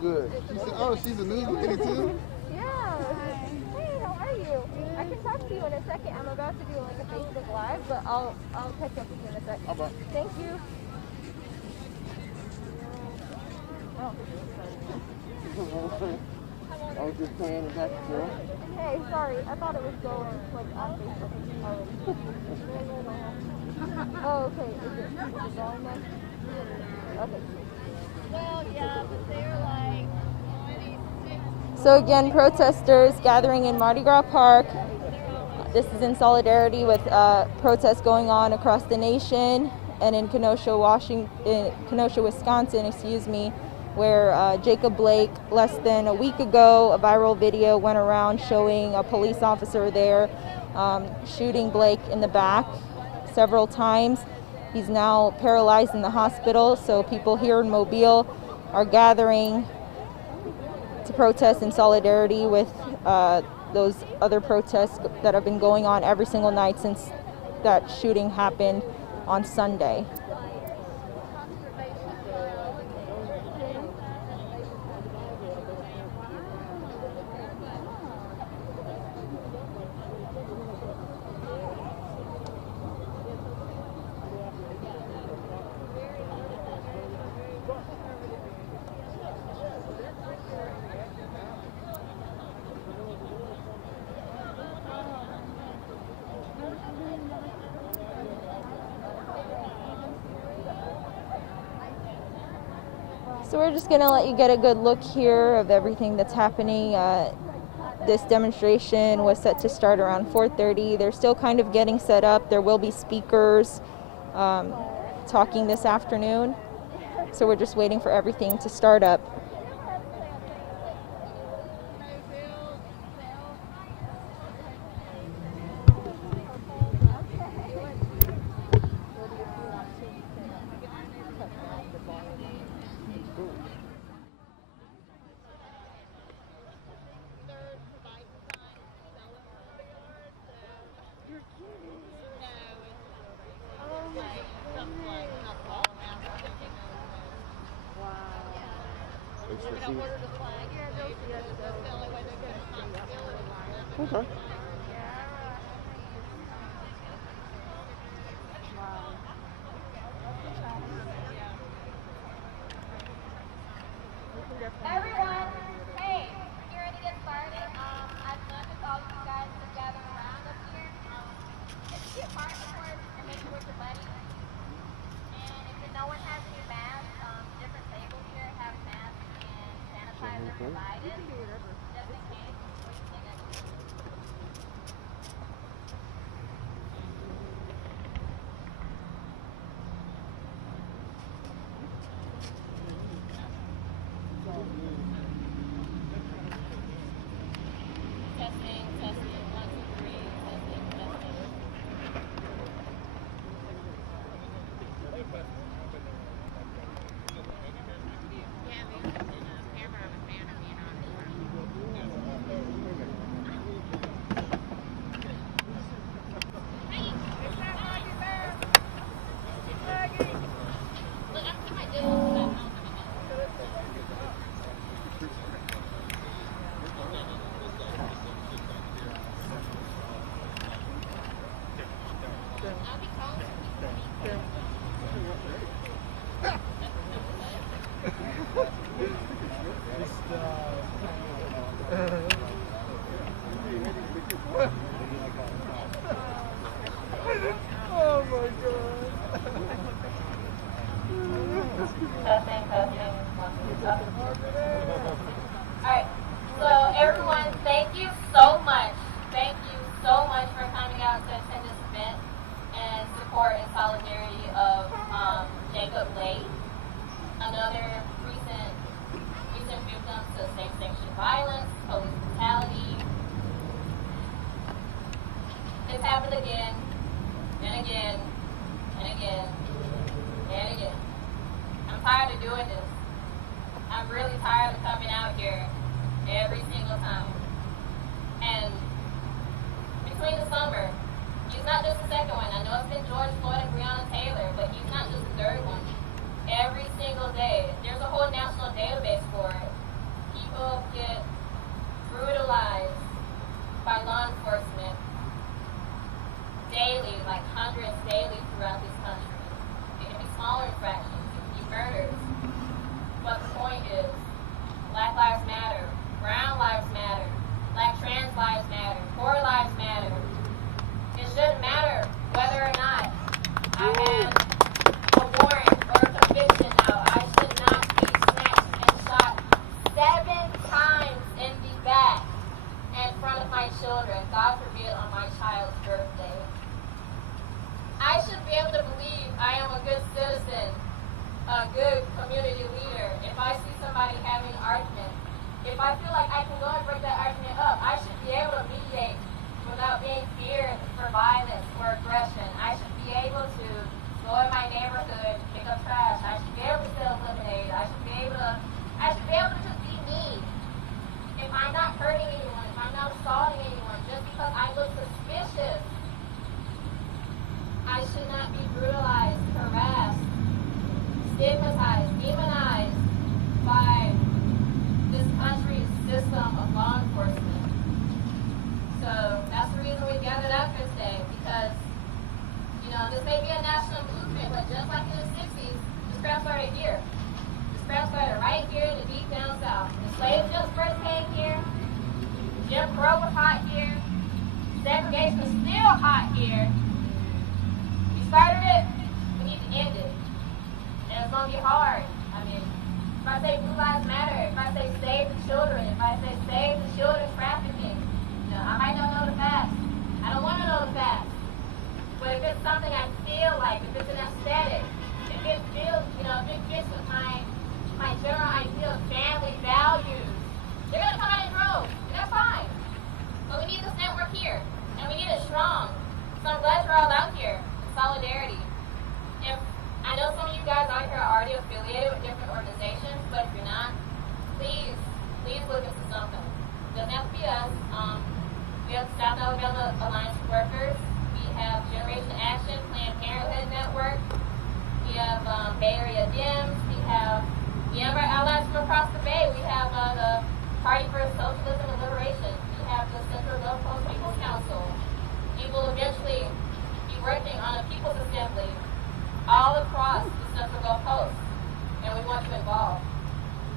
good. She said, oh, she's a news lady too? Yeah. Hey, how are you? I can talk to you in a second. I'm about to do like a Facebook Live, but I'll catch up with you in a second. Okay. Thank you. Oh. I was just saying that that's true. Hey, sorry. I thought it was going like on Facebook already. Oh, okay. Is it going then? Okay. Well, yeah, but they're like 26. So again, protesters gathering in Mardi Gras Park. This is in solidarity with protests going on across the nation and in Kenosha, Wisconsin, where Jacob Blake, less than a week ago, a viral video went around showing a police officer there shooting Blake in the back several times. He's now paralyzed in the hospital, so people here in Mobile are gathering to protest in solidarity with those other protests that have been going on every single night since that shooting happened on Sunday. So we're just going to let you get a good look here of everything that's happening. This demonstration was set to start around 4:30. They're still kind of getting set up. There will be speakers talking this afternoon. So we're just waiting for everything to start up. Okay. Everyone, hey, we're ready to get started. I'd love if all of you guys to gather around up here. Just be a part, of course, and make it with your buddies. And if no one has any masks, different tables here have masks and sanitizer provided. Just in case. What do you think? Testing, 1, 2, 3, testing. Oh my God. Alright, so everyone, thank you so much. Thank you so much for coming out to attend this event and support and solidarity of Jacob Blake, another recent victim to same-sex violence, police brutality. It's happened again, and again, and again, and again. I'm tired of doing this. I'm really tired of coming out here every single time. And between the summer, he's not just the second one. I know it's been George Floyd and Breonna Taylor, but he's not just the third one. Every single day, there's a whole national database for it. able to just be me. If I'm not hurting anyone, if I'm not assaulting anyone, just because I look suspicious, I should not be brutalized, harassed, stigmatized, demonized by this country's system of law enforcement. So that's the reason we gathered out here today, because, you know, this may be a national movement, but just like in the 60s, this crap started here. This crap started right here in the deep down south. The slave just first came here. Jim Crow was hot here. Segregation is still hot here. We started it, we need to end it. And it's going to be hard. I mean, if I say Blue Lives Matter, if I say save the children, if I say save the children trafficking, you know, I might not know the facts. I don't want to know the facts. But if it's something I feel like, if it's an aesthetic, if it feels, you know, if it fits with my general idea of family values, they're going to come out in droves, and that's fine. But we need this network here, and we need it strong. So I'm glad you're all out here in solidarity. If I know some of you guys out here are already affiliated with different organizations, but if you're not, please look into something. It doesn't have to be us. We have the South Alabama Alliance of Workers. We have Generation Action, Planned Parenthood Network. We have Bay Area Dems. We have our allies from across the Bay. We have the Party for Socialism and Liberation. We have the Central Gulf Coast People's Council. We will eventually be working on a People's Assembly all across the Central Gulf Coast, and we want you involved.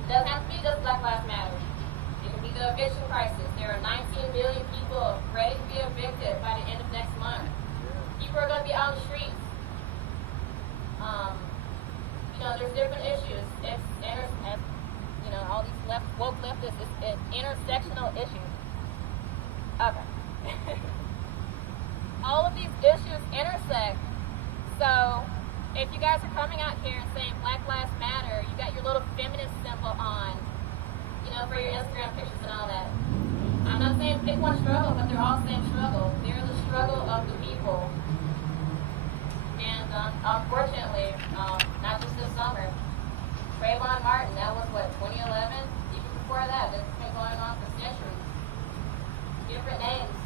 It doesn't have to be just Black Lives Matter. It can be the eviction crisis. There are 19 million people ready to be evicted by the end of next month. People are going to be on the streets. You know, there's different issues. It's you know, all these woke leftists, it's intersectional issues. Okay. All of these issues intersect. So if you guys are coming out here and saying Black Lives Matter, you got your little feminist symbol on, you know, for your Instagram pictures and all that. I'm not saying pick one struggle, but they're all the same struggle. They're the struggle of the people. And unfortunately, not just this summer, Trayvon Martin, that was what, 2011? Even before that, this has been going on for centuries. Different names.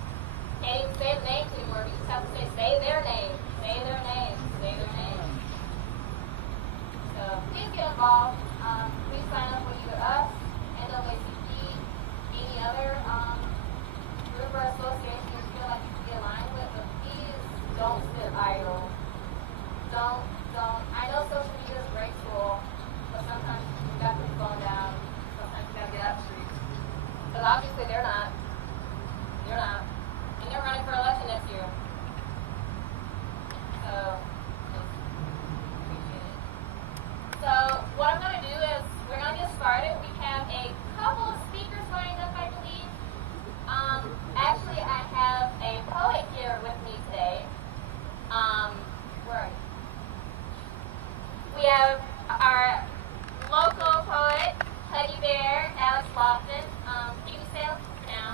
Can't even say the names anymore. We just have to say their name. Say their name. Say their name. So please get involved. Please sign up with either us, NAACP, any other group or association you feel like you can be aligned with, but please don't sit idle. Don't. I know social media is a great tool, but sometimes you got to put the phone down. Sometimes you got to get out the streets. But obviously they're not. They're not. And they're running for election next year. So, just appreciate it. So, what I'm going to do is, we're going to get started. We have a couple of speakers lined up, I believe. Actually, I have a poet here with me today. Where are you? We have our local poet, Teddy Bear, Alex Lofton. Can you say it now?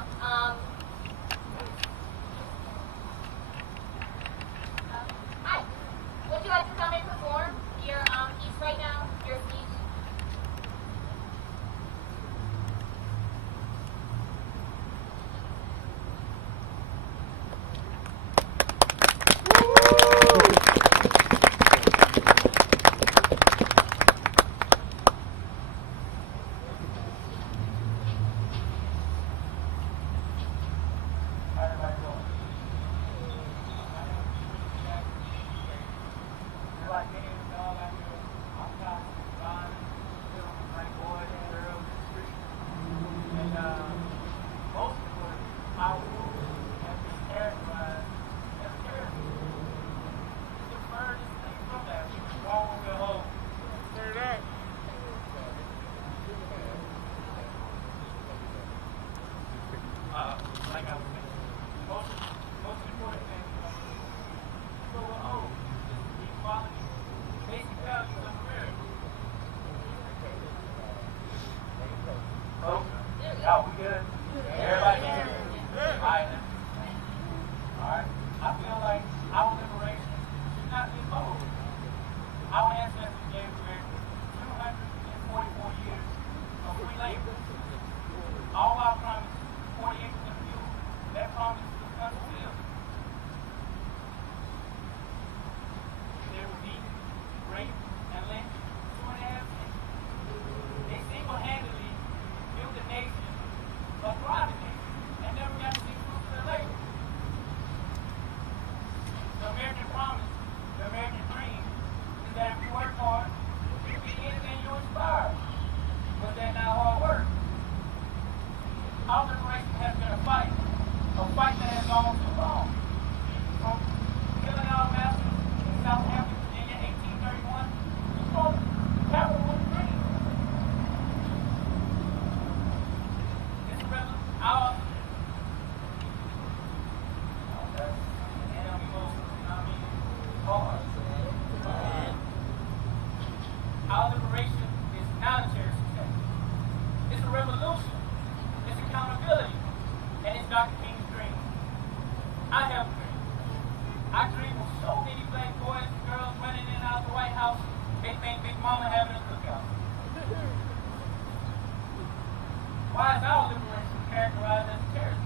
Why is our liberation characterized as a terrorist?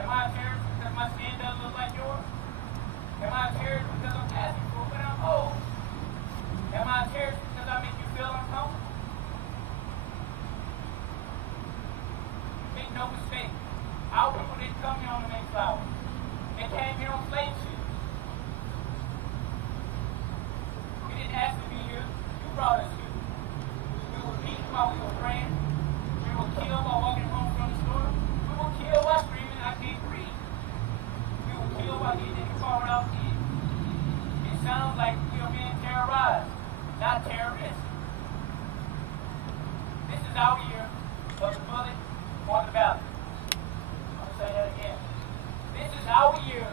Am I a terrorist because my skin doesn't look like yours? Am I a terrorist because I'm asking for when I'm old? Am I a terrorist because I make you feel uncomfortable? Make no mistake, our people didn't come here on the Mayflower. They came here on slave ships. We didn't ask to be here. You brought us here. We were beaten while we were praying. We were killed while walking home from the store. We were killed while screaming, I can't breathe. We were killed while getting in the car without kids. It sounds like we are being terrorized, not terrorists. This is our year of the bullet on the ballot. I'll say that again. This is our year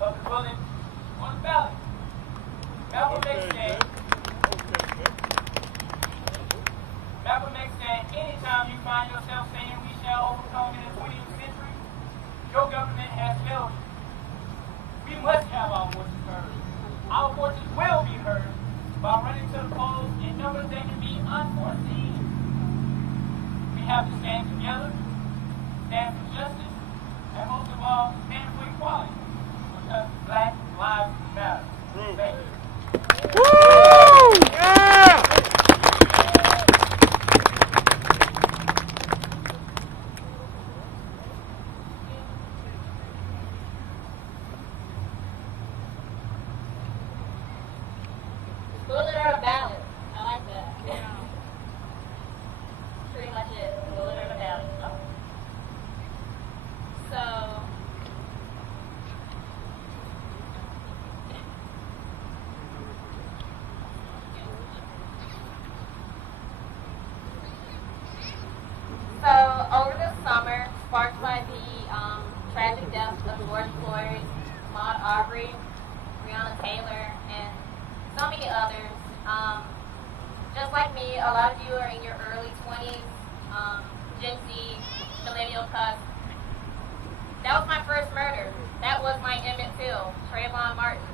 of the bullet on the ballot. Malcolm X said, anytime you find yourself saying we shall overcome in the 20th century, your government has failed you. We must have our voices heard. Our voices will be heard by running to the polls in numbers that can be unforeseen. We have to stand together, stand for justice, and most of all, stand for equality, because Black Lives Matter. Thank you. Woo! Yeah! Bullet or a ballot? I like that. Pretty much it. Bullet or a ballot. So, over the summer, sparked by the tragic deaths of George Floyd, Ahmaud Arbery, Breonna Taylor, and so many others. Just like me, a lot of you are in your early 20s, Gen Z, millennial cusp. That was my first murder. That was my Emmett Till, Trayvon Martin.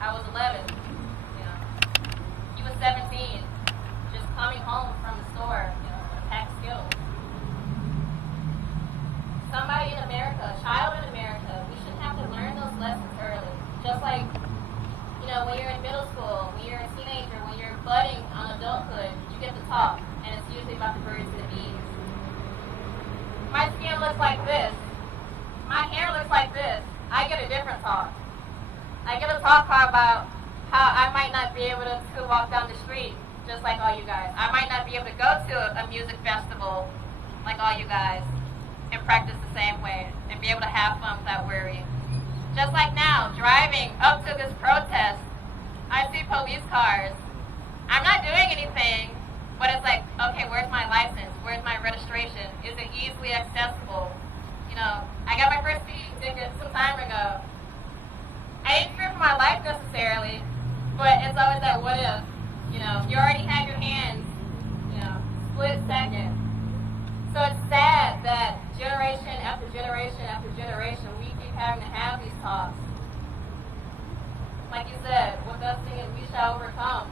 I was 11. You know, he was 17, just coming home from the store, you know, with a pack of Skittles. Somebody in America, a child in America, we shouldn't have to learn those lessons early. Just like, you know, when you're in middle school, when you're a teenager, when you're budding on adulthood, you get to talk, and it's usually about the birds and the bees. My skin looks like this. My hair looks like this. I get a different talk. I get a talk about how I might not be able to walk down the street just like all you guys. I might not be able to go to a music festival like all you guys and practice the same way and be able to have fun without worry. Just like now, driving up to this protest, I see police cars. I'm not doing anything, but it's like, okay, where's my license? Where's my registration? Is it easily accessible? You know, I got my first speeding ticket some time ago. I didn't fear for my life necessarily, but it's always that what if. You know, you already had your hands, you know, split second. So it's sad that generation after generation after generation, we keep having to have these talks. Like you said, with us singing, we shall overcome.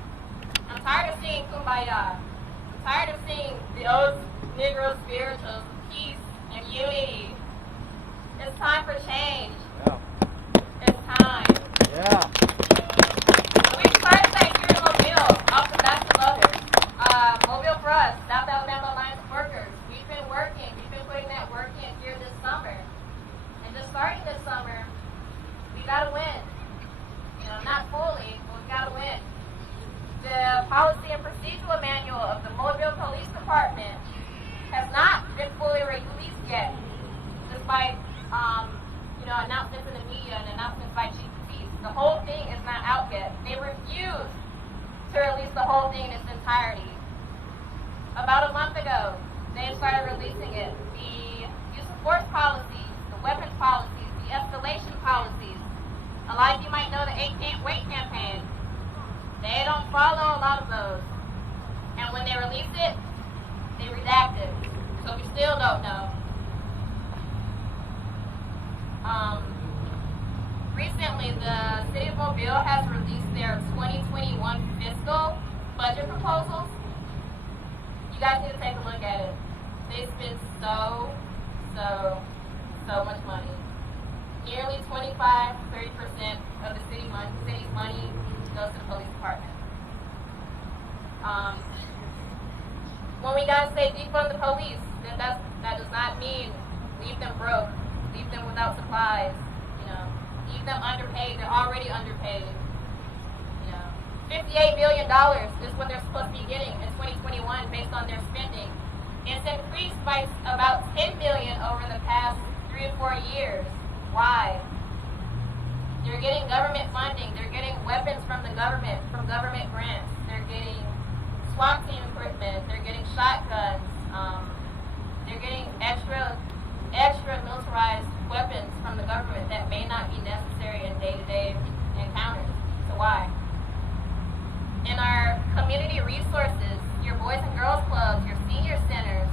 I'm tired of seeing Kumbaya. I'm tired of seeing those Negro spirituals, peace and unity. It's time for change. Yeah. It's time. Yeah. We started that here in Mobile, off the backs of others. Mobile for us, South Alabama Alliance of Workers. We've been working. We've been putting that work in here this summer. And just starting this summer, we got to win. You know, not fully, but we got to win. The policy and procedural manual of the Mobile Police Department has not been fully released yet, despite you know, announcements in the media and announcements by chief of police. The whole thing is not out yet. They refuse to release the whole thing in its entirety. About a month ago, they started releasing it. The use of force policies, the weapons policies, the escalation policies. A lot of you might know the 8 Can't Wait campaign. They don't follow a lot of those. And when they release it, they redact it. So we still don't know. Recently, the City of Mobile has released their 2021 fiscal budget proposals. You guys need to take a look at it. They spend so much money. Nearly 25, 30% of the city's money goes to the police department. When we guys say defund the police, then that does not mean leave them broke, leave them without supplies, leave them underpaid. They're already underpaid. $58 billion is what they're supposed to be getting in 2021 based on their spending. It's increased by about $10 billion over the past 3 or 4 years. Why? They're getting government funding. They're getting weapons from the government, from government grants. They're getting SWAT team equipment. They're getting shotguns. They're getting extra militarized weapons from the government that may not be necessary in day-to-day encounters. So why? In our community resources, your Boys and Girls Clubs, your senior centers,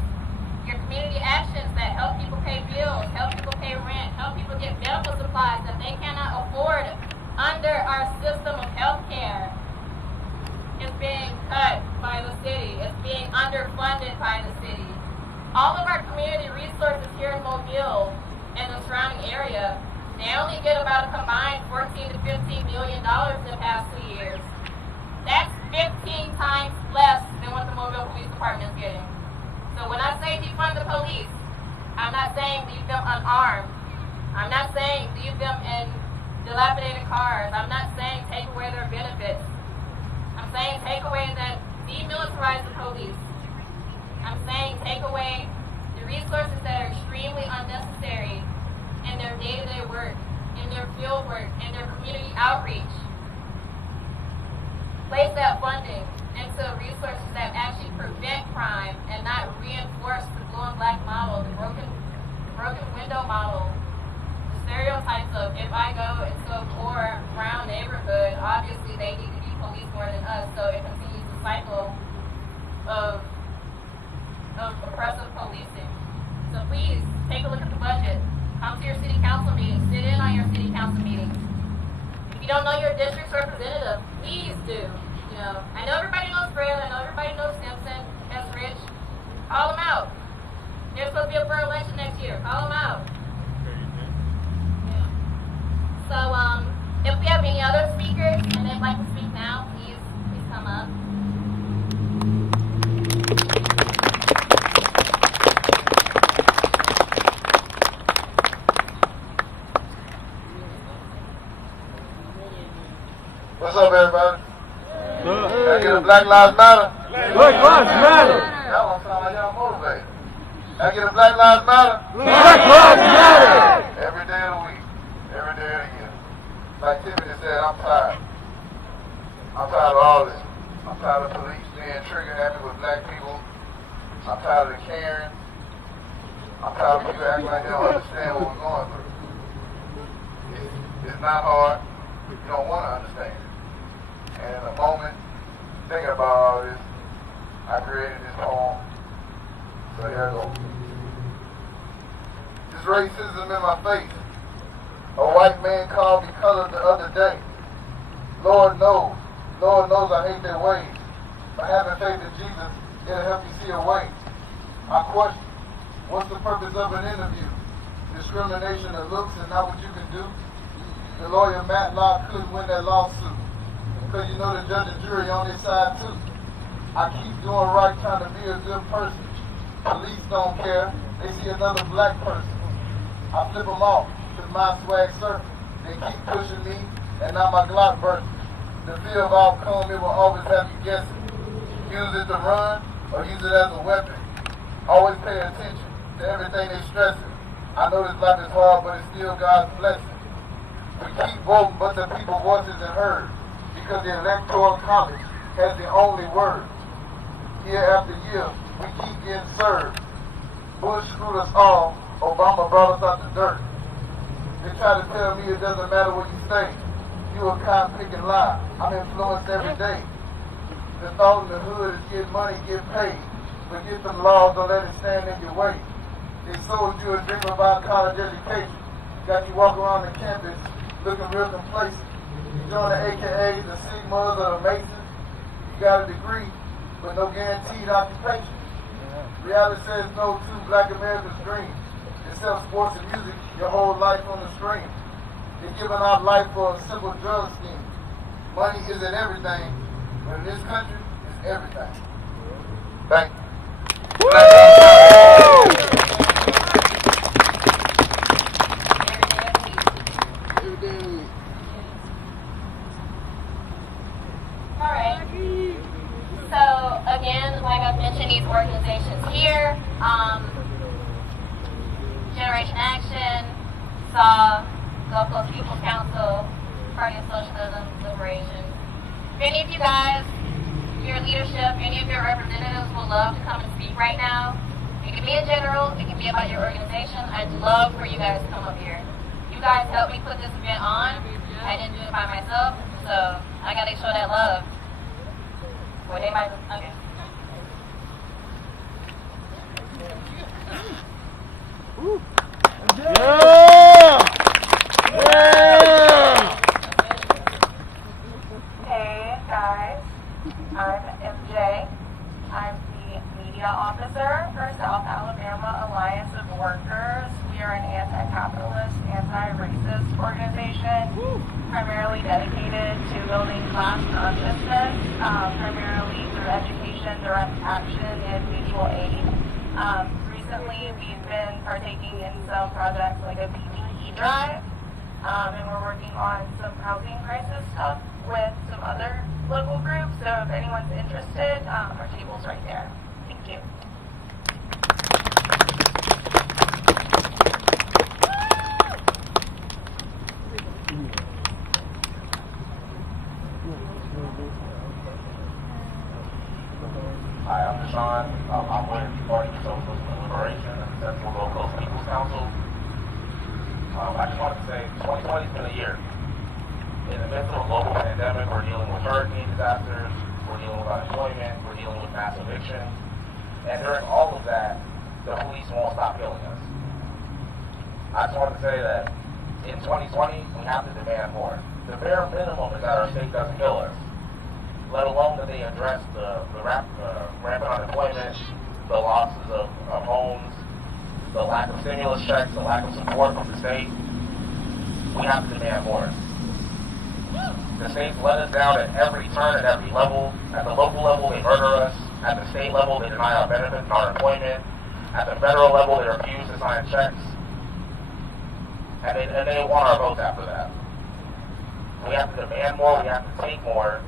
your community actions that help people pay bills, help people pay rent, help people get medical supplies that they cannot afford under our system of health care, is being cut by the city. It's being underfunded by the city. All of our community resources here in Mobile and the surrounding area, they only get about a combined $14 to $15 million in the past 2 years. That's 15 times less than what the Mobile Police Department is getting. So when I say defund the police, I'm not saying leave them unarmed. I'm not saying leave them in dilapidated cars. I'm not saying take away their benefits. I'm saying take away that, demilitarize the police. I'm saying take away the resources that are extremely unnecessary in their day-to-day work, in their field work, in their community outreach. Place that funding into resources that actually prevent crime and not reinforce the blue and black model, the broken window model, the stereotypes of if I go into a poor brown neighborhood, obviously they need to be policed more than us, so it continues the cycle of oppressive policing. So please take a look at the budget. Come to your city council meetings. Sit in on your city council meetings. If you don't know your district's representative, please do. I know everybody knows Fred. I know everybody knows Simpson, S. Rich. Call them out. They're supposed to be up for election next year. Call them out. Yeah. So, if we have any other speakers and they'd like to speak now, please come up. What's up, everybody? Can I get a Black Lives Matter? Black Lives Matter! Y'all don't sound like y'all motivated. Can I get a Black Lives Matter? Black Lives Matter! Every day of the week, every day of the year. Like Tiffany said, I'm tired. I'm tired of all this. I'm tired of police being trigger happy with black people. I'm tired of the Karen. I'm tired of people acting like they don't understand what we're going through. It's not hard. You don't want to understand it. And in a moment, thinking about all this, I created this poem. So here I go. This racism in my face. A white man called me colored the other day. Lord knows I hate their ways. But having faith in Jesus, it'll help you see a way. I question, what's the purpose of an interview? Discrimination of looks and not what you can do? The lawyer Matlock couldn't win that lawsuit. Because you know the judge and jury on their side too. I keep doing right, trying to be a good person. Police don't care. They see another black person. I flip them off to my swag surface. They keep pushing me, and now my Glock bursts. The fear of outcome, it will always have you guessing. Use it to run, or use it as a weapon. Always pay attention to everything they stressing. I know this life is hard, but it's still God's blessing. We keep voting, but the people's voices are heard. Because the Electoral College has the only word. Year after year, we keep getting served. Bush screwed us all. Obama brought us out the dirt. They try to tell me it doesn't matter where you stay. You a cotton picking lie. I'm influenced every day. The thought in the hood is get money, get paid. Forget them laws, don't let it stand in your way. They sold you a dream about college education. Got you walking around the campus looking real complacent. You join the AKAs, the Sigmas, or the Masons. You got a degree, but no guaranteed occupation. Reality says no to black America's dream. They sell sports and music your whole life on the stream. They're giving out life for a simple drug scheme. Money isn't everything, but in this country, it's everything. Thank you. Alright. So, again, like I've mentioned, these organizations here, Generation Action, SAW, Gulf Coast People's Council, Party of Socialism, Liberation. If any of you guys, your leadership, any of your representatives would love to come and speak right now, it can be in general, it can be about your organization. I'd love for you guys to come up here. You guys helped me put this event on. I didn't do it by myself, so I gotta show that love. Well, they might, okay. Hey guys, I'm MJ. I'm the media officer for South Alabama Alliance of Workers. We are an anti-capitalist, anti-racist organization, primarily dedicated to building class consciousness, primarily through education, direct action, and mutual aid. Recently, we've been partaking in some projects like a PPE drive, and we're working on some housing crisis stuff with some other local groups. So if anyone's interested, our table's right there. Thank you. Hi, I'm Deshaun. I'm with the Party of Socialism and Liberation and the Central Gulf Coast People's Council. I just wanted to say 2020 has been a year. In the midst of a global pandemic, we're dealing with hurricane disasters, we're dealing with unemployment, we're dealing with mass evictions, and during all of that, the police won't stop killing us. I just wanted to say that in 2020, we have to demand more. The bare minimum is that our state doesn't kill us, let alone that they address the rampant unemployment, the losses of homes, the lack of stimulus checks, the lack of support from the state. We have to demand more. The state's let us down at every turn, at every level. At the local level, they murder us. At the state level, they deny our benefits and our employment. At the federal level, they refuse to sign checks. And they want our votes after that. We have to demand more, we have to take more.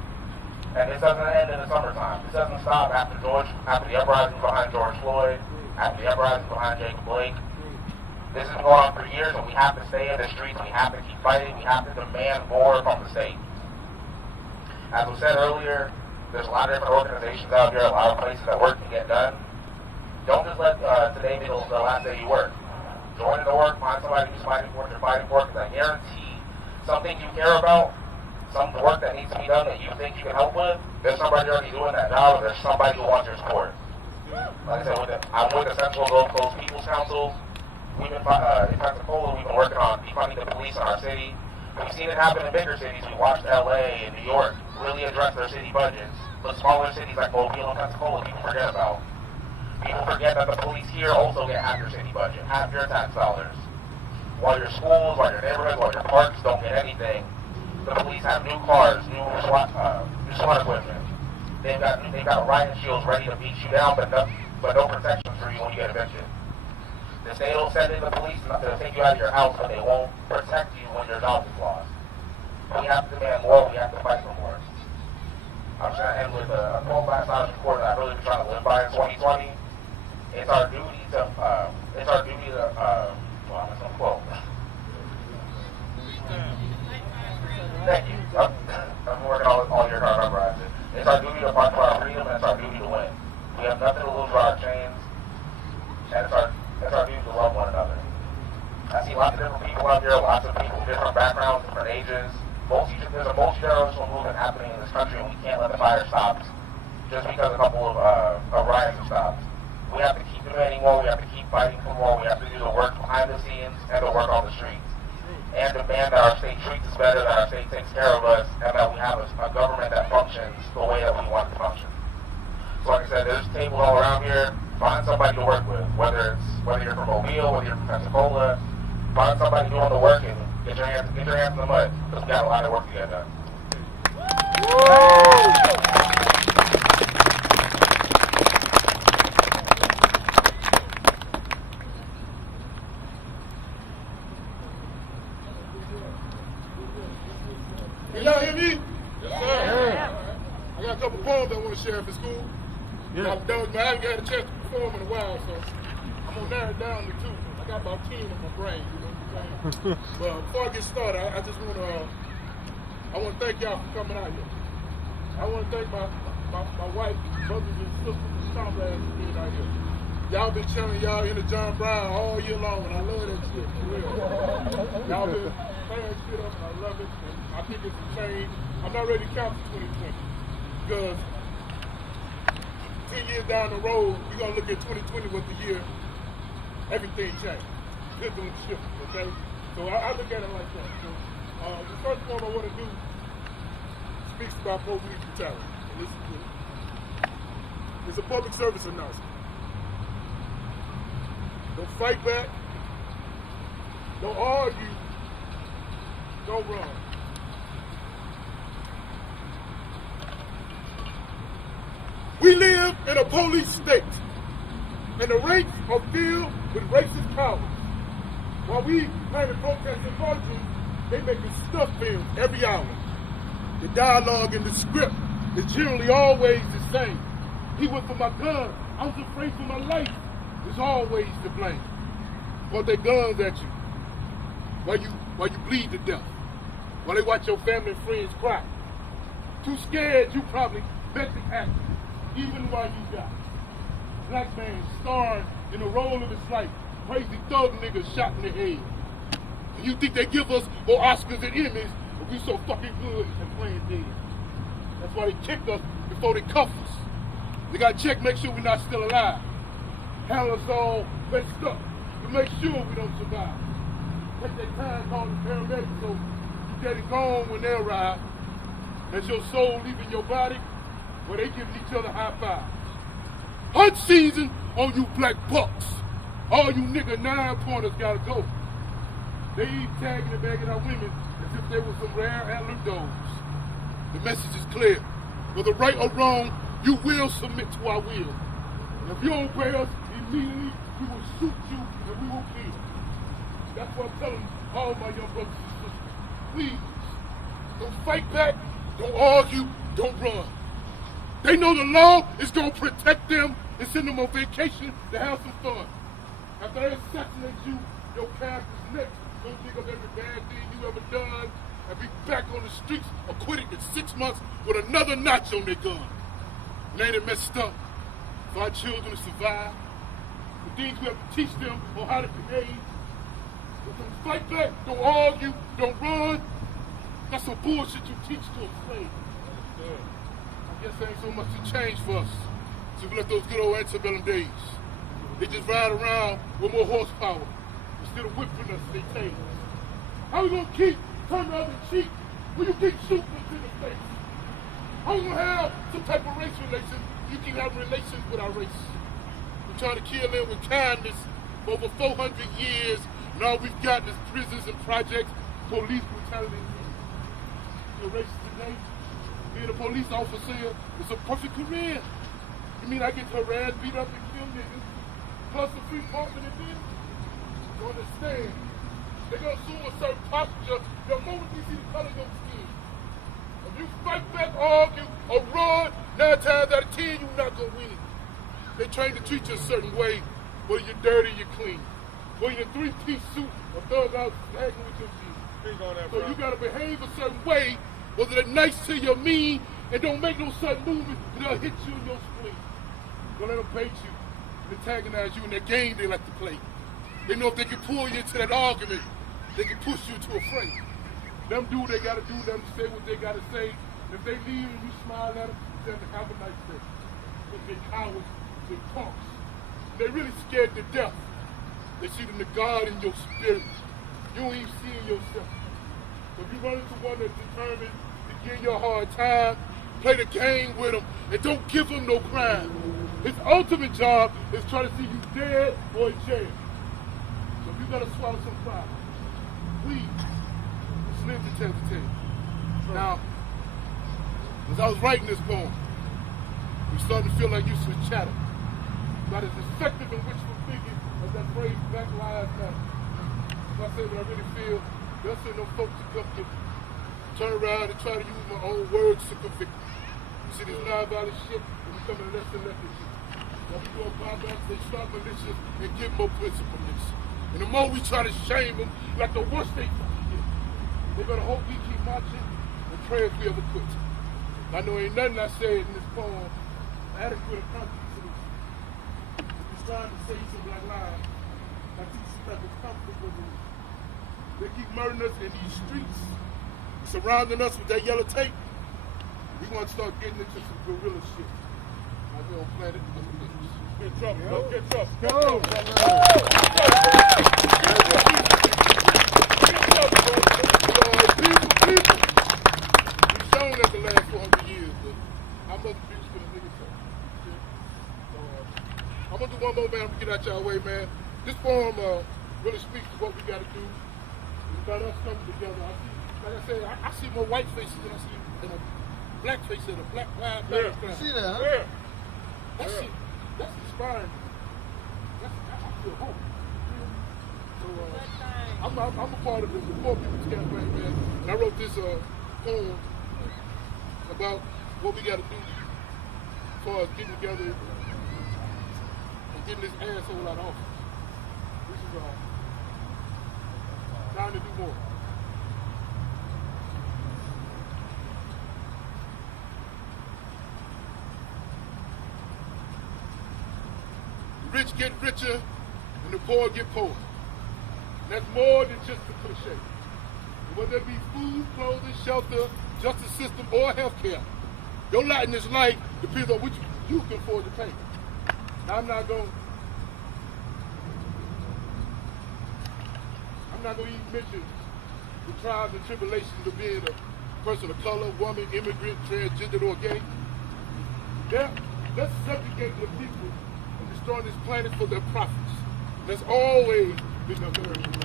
And this doesn't end in the summertime. This doesn't stop after the uprising behind George Floyd, after the uprising behind Jacob Blake. This has been going on for years, and we have to stay in the streets. We have to keep fighting. We have to demand more from the state. As was said earlier, there's a lot of different organizations out here, a lot of places that work can get done. Don't just let today be the last day you work. Join in the work, find somebody who's fighting for what you're fighting for, because I guarantee something you care about, some work that needs to be done that you think you can help with, there's somebody already doing that job, or there's somebody who wants your support. Like I said, I'm with the Central Gulf Coast People's Council. We've been, in Pensacola, we've been working on defunding the police in our city. We've seen it happen in bigger cities. We watched LA and New York really address their city budgets. But smaller cities like Mobile and Pensacola, people forget about. People forget that the police here also get half your city budget, half your tax dollars. While your schools, while your neighborhoods, while your parks don't get anything, the police have new cars, new SWAT equipment. They've got riot shields ready to beat you down, but no protection for you when you get evicted. The state will send in the police to take you out of your house, but they won't protect you when your job is lost. We have to demand more. We have to fight for more. I'm just going to end with a quote by Assange report that I've really been trying to live by in 2020. It's our duty to, well, I'm just going to quote. Thank you. I've been working all year trying to memorize it. It's our duty to fight for our freedom, and it's our duty to win. We have nothing to lose for our chains, and it's our duty to love one another. I see lots of different people out here, lots of people, different backgrounds, different ages. There's a multi-generational movement happening in this country, and we can't let the fire stop just because a couple of riots have stopped. We have to keep demanding more, we have to keep fighting for more, we have to do the work behind the scenes and the work on the streets. And demand that our state treats us better, that our state takes care of us, and that we have a government that functions the way that we want it to function. So like I said, said, there's tables all around here. Find somebody to work with, whether you're from Mobile, whether you're from Pensacola. Find somebody doing the work and get your hands in the mud, because we got a lot of work to get done. Can y'all hear me? Yes, sir. Yeah. I got a couple poems I want to share for school. Yeah. I haven't had a chance to perform in a while, so I'm going to narrow it down to two. I got about 10 in my brain, you know what I'm saying? But before I get started, I just want to thank y'all for coming out here. I want to thank my wife, brothers and sisters, and comrades for being out here. Y'all been channeling y'all into John Brown all year long, and I love that shit, for real. Y'all been playing shit up, and I love it, and I think it's a change. I'm not ready to count for 2020, because 10 years down the road, we're going to look at 2020 was the year everything changed. Pendulum shifted, okay? So I look at it like that. So the first one I want to do speaks about police brutality. And listen to it. It's a public service announcement. Don't fight back. Don't argue. Don't run. We live in a police state, and the ranks are filled with racist cowards. While we planning protests and marches, they making snuff films every hour. The dialogue and the script is generally always the same. He went for my gun. I was afraid for my life. It's always to blame. Point their guns at you while you bleed to death. While they watch your family and friends cry. Too scared, you probably bet the act, even while you die. Black man starring in the role of his life. Crazy thug niggas shot in the head. And you think they give us more Oscars and Emmys, but we so fucking good and playing dead. That's why they kicked us before they cuffed us. They got to check, make sure we're not still alive. Have us all messed up to make sure we don't survive. Take their time calling the paramedics so you get it gone when they arrive. As your soul leaving your body, where they giving each other high fives. Hunt season on you black bucks. All you nigga 9-pointers gotta go. They eat tagging and bagging our women as if they were some rare antler dogs. The message is clear. Whether right or wrong, you will submit to our will. And if you obey us immediately, we will shoot you and we will kill. That's what I'm telling all my young brothers and sisters. Please, don't fight back, don't argue, don't run. They know the law is gonna protect them and send them on vacation to have some fun. After they assassinate you, your character's next. Don't think of every bad thing you ever done and be back on the streets acquitted in 6 months with another notch on their gun. And ain't it messed up for our children to survive? The things we have to teach them on how to behave. But don't fight back, don't argue, don't run. That's some bullshit you teach to a slave. I guess there ain't so much to change for us. So we left those good old antebellum days. They just ride around with more horsepower. Instead of whipping us, they tame us. How we gonna keep turning the other cheek when you keep shooting us in the face? How we gonna have some type of race relations? You keep having relations with our race. We're trying to kill them with kindness for over 400 years, and all we've got is prisons and projects, police brutality. You're racist today? Being a police officer is a perfect career. You mean I get harass, beat up, and kill niggas, plus the free parking and this? You understand? They're going to assume a certain posture the moment they see the color of your skin. If you fight back, argue, or run, 9 times out of 10, you're not going to win. They train to treat you a certain way, whether you're dirty or you're clean. Whether you're in a 3-piece suit or thug out hanging with your jeans. So you got to behave a certain way, whether they're nice to you or mean, and don't make no sudden movement, and they'll hit you in your spleen. Don't let them bait you, antagonize you in that game they like to play. They know if they can pull you into that argument, they can push you to a fray. Let them do what they got to do, let them say what they got to say. And if they leave and you smile at them, tell them to have a nice day. But they cowards, they punks. They're really scared to death. They see the God in your spirit. You don't even see in yourself. If you run into one that's determined to give you a hard time, play the game with them, and don't give them no crime. His ultimate job is trying to see you dead or in jail. So if you gotta swallow some pride, please, slim to tell the tale. Now, as I was writing this poem, we started to feel like useless chatter. Not as effective and wishful thinking as that phrase, Black Lives Matter. If I say what I really feel, there'll say no folks to come get me. Turn around and try to use my own words to convict me. You see this nonviolent shit is becoming less and less shit. Now we go about that, they start militias and get more principle this. And the more we try to shame them, like the worst they fucking get, they better hope we keep marching and pray if we ever quit. I know ain't nothing I said in this poem adequate or concrete solution. If you're trying to say some black lies, I teach you that it's comfortable. They keep murdering us in these streets, surrounding us with that yellow tape. We want to start getting into some guerrilla shit. Out here on planet Earth. Get in trouble, bro. Get in trouble. Get in trouble. Get in trouble, bro. People. We've shown that the last 400 years, but how much abuse can a nigga take? So, I'm going to do one more, man, to get out y'all way, man. This poem really speaks to what we got to do. It's about us coming together. Like I said, I see more white faces than I see in a black face in a Black Lives Matter crowd. See that, huh? Yeah. That shit, that's inspiring. I feel hope. So, I'm a part of the Poor People's Campaign, man. And I wrote this poem about what we got to do as far as getting together and getting this asshole out of office. This is time to do more. The rich get richer and the poor get poorer. And that's more than just a cliche. And whether it be food, clothing, shelter, justice system, or health care, your lot in this life depends on which you can afford to pay. Now, I'm not going to even mention the trials and tribulations of being a person of color, woman, immigrant, transgender, or gay. Let's subjugate the people and destroy this planet for their profits. That's always been the American way.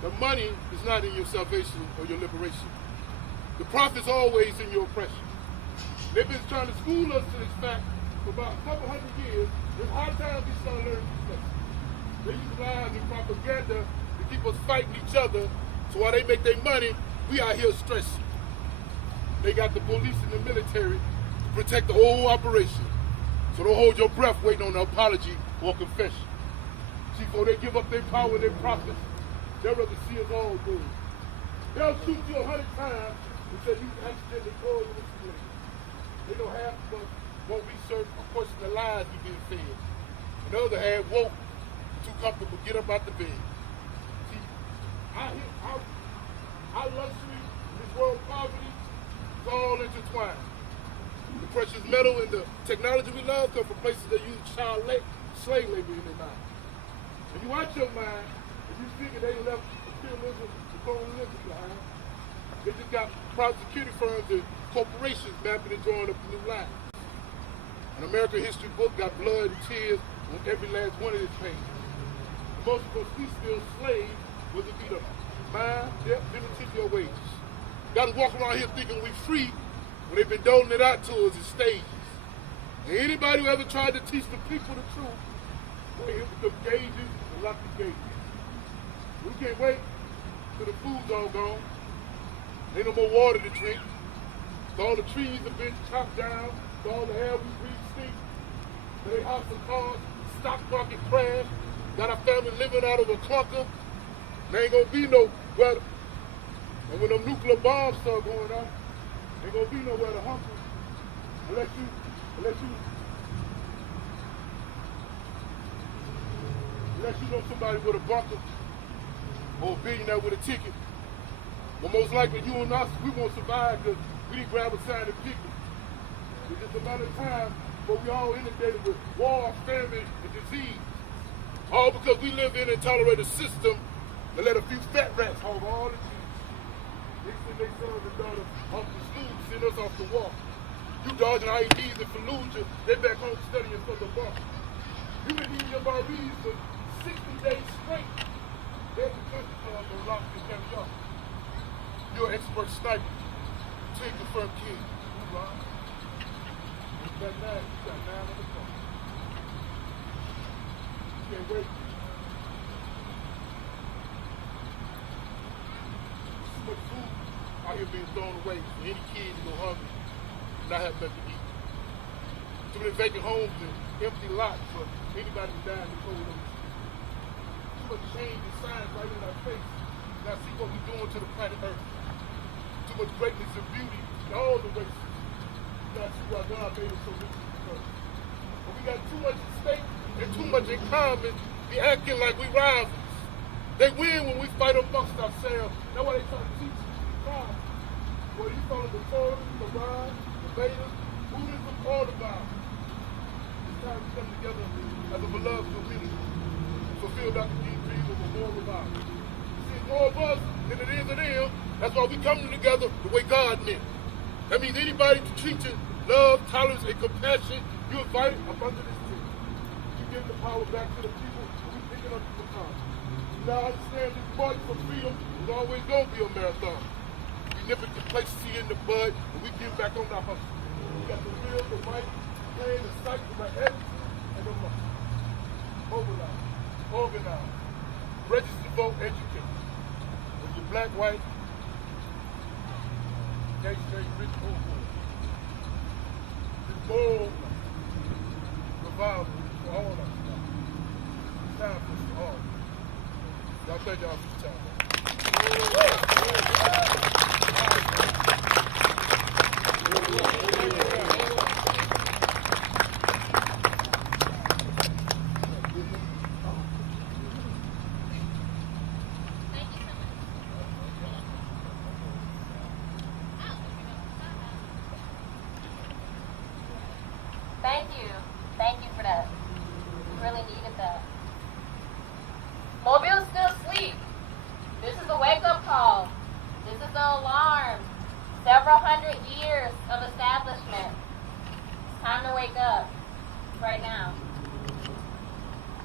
The money is not in your salvation or your liberation. The profit's always in your oppression. They've been trying to school us to this fact for about a couple hundred years. It's hard time we start learning these lessons. They use lies and propaganda to keep us fighting each other. So while they make their money, we out here stressing. They got the police and the military to protect the whole operation. So don't hold your breath waiting on an apology or confession. See, before they give up their power and their profits, they'd rather see us all good. They'll shoot you 100 times and say you accidentally caused the situation. They know half of us won't research or question the lies we're being fed. And the other half woke, too comfortable, get up out the bed. See, our luxury, this world poverty, is all intertwined. The precious metal and the technology we love come from places that use child slave labor in their mind. When you watch your mind, you figure they left materialism and colonialism behind. They just got private security firms and corporations mapping and drawing up the new lines. An American history book got blood and tears on every last one of its pages. Most of us, we still slaves, whether it be the mind, debt, penalty, or wages. Got to walk around here thinking we free when they've been doling it out to us in stages. And anybody who ever tried to teach the people the truth, they hit with them gauges and lock the gauges. We can't wait till the food's all gone. Ain't no more water to drink. So all the trees have been chopped down. So all the air we breathe stinks. So they house and cars, stock market crash. Got our family living out of a clunker. There ain't gonna be no weather. And when them nuclear bombs start going off, ain't gonna be nowhere to hunker. Unless you know somebody with a bunker or a billionaire with a ticket. But most likely you and us, we won't survive because we didn't grab a sign and pick it. It's just a matter of time before we all inundated with war, famine, and disease. All because we live in and tolerate a system that let a few fat rats hold all the cheese. They send their sons and daughters off to school, send us off to war. You dodging IEDs in Fallujah, they back home studying for the bar. You been eating your RVs for 60 days straight. There's a country club on lock and carry off. You're an expert sniper. Take the firm kid. You lie. You got 9 on the phone. You can't wait. Too much food out here being thrown away for any kid to go hungry and not have nothing to eat. Too many vacant homes and empty lots for anybody to die before we don't see. Too much change and signs right in our face. Now see what we're doing to the planet Earth. Too much greatness and beauty in all the races. Now see why God made us so rich and diverse. But we got too much at stake and too much in common, be acting like we rivals. They win when we fight amongst ourselves. That's why they try to teach us God. Well, you follow the Torah, the Quran, the Vedas, Buddhism, all the Bible. It's time to come together as a beloved community. Fulfill Dr. King's dream of a moral revival. See, it's more of us than it is of them. That's why we coming together the way God meant. That means anybody to teaching love, tolerance, and compassion, you invite up under this tree. You give the power back to the people, and we picking up the baton. Now understand this fight for freedom is always going to be a marathon. We nip it complacency in the bud, and we get back on our hustle. We got the will, the right, the plan, the sight, the right and the muscle. Mobilize, organize, register, vote, educate. If you're black, white, gay, straight, rich, or poor. This bold revival for all of us. It's time for us to all. Y'all thank y'all for your time. Thank you for that. We really needed that. Mobile's still asleep. This is a wake-up call. This is the alarm. Several hundred years of establishment. It's time to wake up. Right now.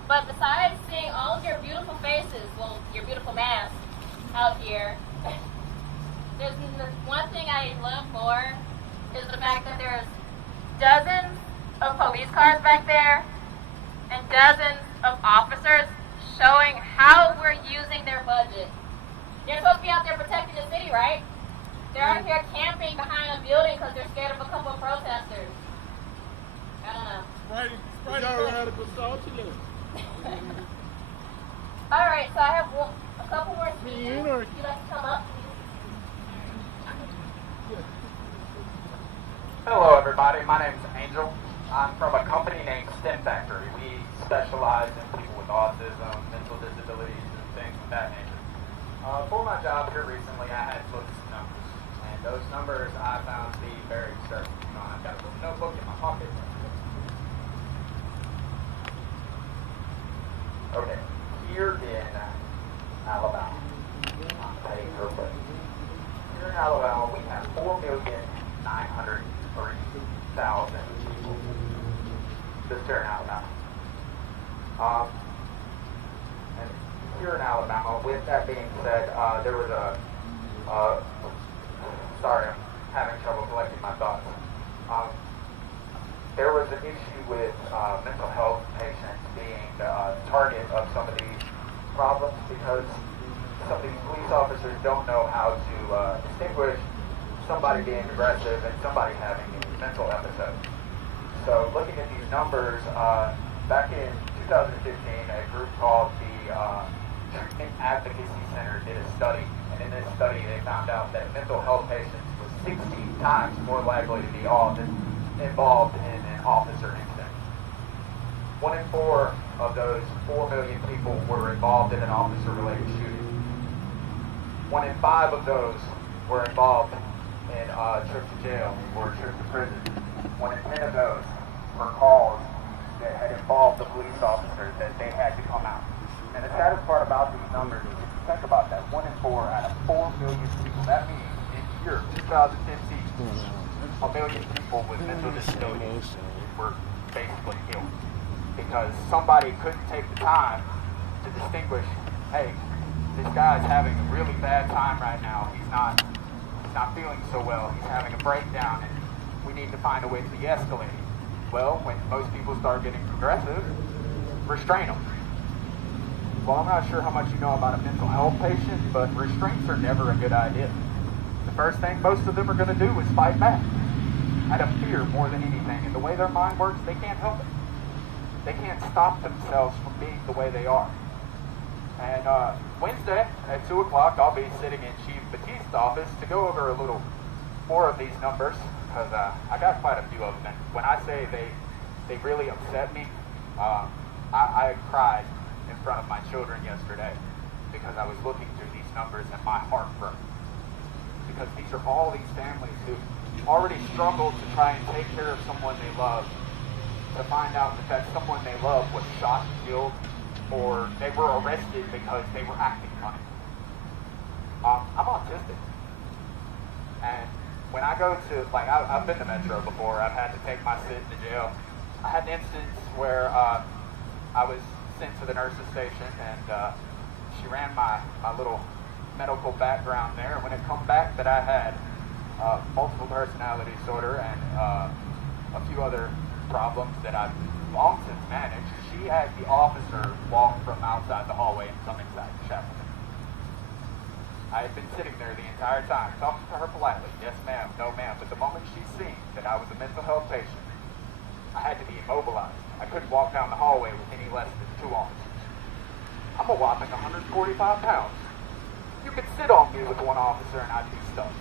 But besides seeing all of your beautiful faces, well, your beautiful masks out here, there's one thing I love more is the fact that there's dozens of police cars back there and dozens of officers showing how we're using their budget. They're supposed to be out there protecting the city, right? They're out here camping behind a building because they're scared of a couple of protesters. I don't know. All right, so I have a couple more speakers. Would you like to come up, please? Hello, everybody. My name is Angel. I'm from a company named STEM Factory. We specialize in people with autism, mental disabilities, and things of that nature. For my job here recently, I had to look at some numbers. And those numbers I found to be very disturbing. You know, I've got a little notebook in my pocket. Okay, here in Alabama, I'm paying real quick. Here in Alabama, we have 4,903,000 people just here in Alabama. And here in Alabama, with that being said, there was sorry, I'm having trouble collecting my thoughts. There was an issue with mental health patients being the target of some of these problems because some of these police officers don't know how to distinguish somebody being aggressive and somebody having a mental episode. So looking at these numbers, back in 2015, a group called the Treatment Advocacy Center did a study, and in this study they found out that mental health patients were 16 times more likely to be involved in an officer incident. 1 in 4 of those 4 million people were involved in an officer-related shooting. 1 in 5 of those were involved in a trip to jail or a trip to prison. 1 in 10 of those were calls that had involved the police officers that they had to come out. And the saddest part about these numbers is, if you think about that, 1 in 4 out of 4 million people, that means in year 2015, 1 million people with mental disabilities were basically killed because somebody couldn't take the time to distinguish, hey, this guy's having a really bad time right now. He's not feeling so well. He's having a breakdown, and we need to find a way to de-escalate. Well, when most people start getting progressive, restrain them. Well, I'm not sure how much you know about a mental health patient, but restraints are never a good idea. The first thing most of them are going to do is fight back out of fear more than anything. And the way their mind works, they can't help it. They can't stop themselves from being the way they are. And Wednesday at 2 o'clock, I'll be sitting in Chief Batiste's office to go over a little more of these numbers, because I got quite a few of them. And when I say they really upset me, I cried in front of my children yesterday because I was looking through these numbers and my heart broke. Because these are all these families who already struggled to try and take care of someone they love, to find out that someone they love was shot and killed, or they were arrested because they were acting funny. I'm autistic. And when I go to, like, I've been to Metro before. I've had to take my sit to jail. I had an instance where I was sent to the nurse's station, and she ran my little medical background there. When it come back that I had multiple personality disorder and a few other problems that I've long since managed, she had the officer walk from outside the hallway and come inside the chapel. I had been sitting there the entire time, talking to her politely, yes ma'am, no ma'am, but the moment she seen that I was a mental health patient, I had to be immobilized. I couldn't walk down the hallway with any less than 2 officers. I'm a whopping 145 pounds. You could sit on me with 1 officer and I'd be stuck.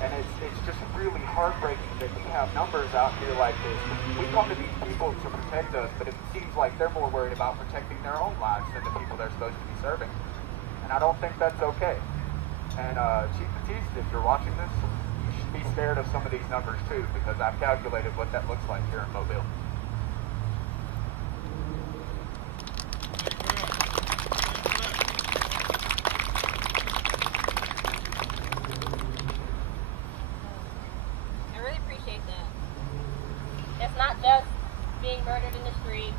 And it's just really heartbreaking that we have numbers out here like this. We come to these people to protect us, but it seems like they're more worried about protecting their own lives than the people they're supposed to be serving. And I don't think that's okay. And Chief Batiste, if you're watching this, you should be scared of some of these numbers too, because I've calculated what that looks like here in Mobile. I really appreciate that. It's not just being murdered in the street.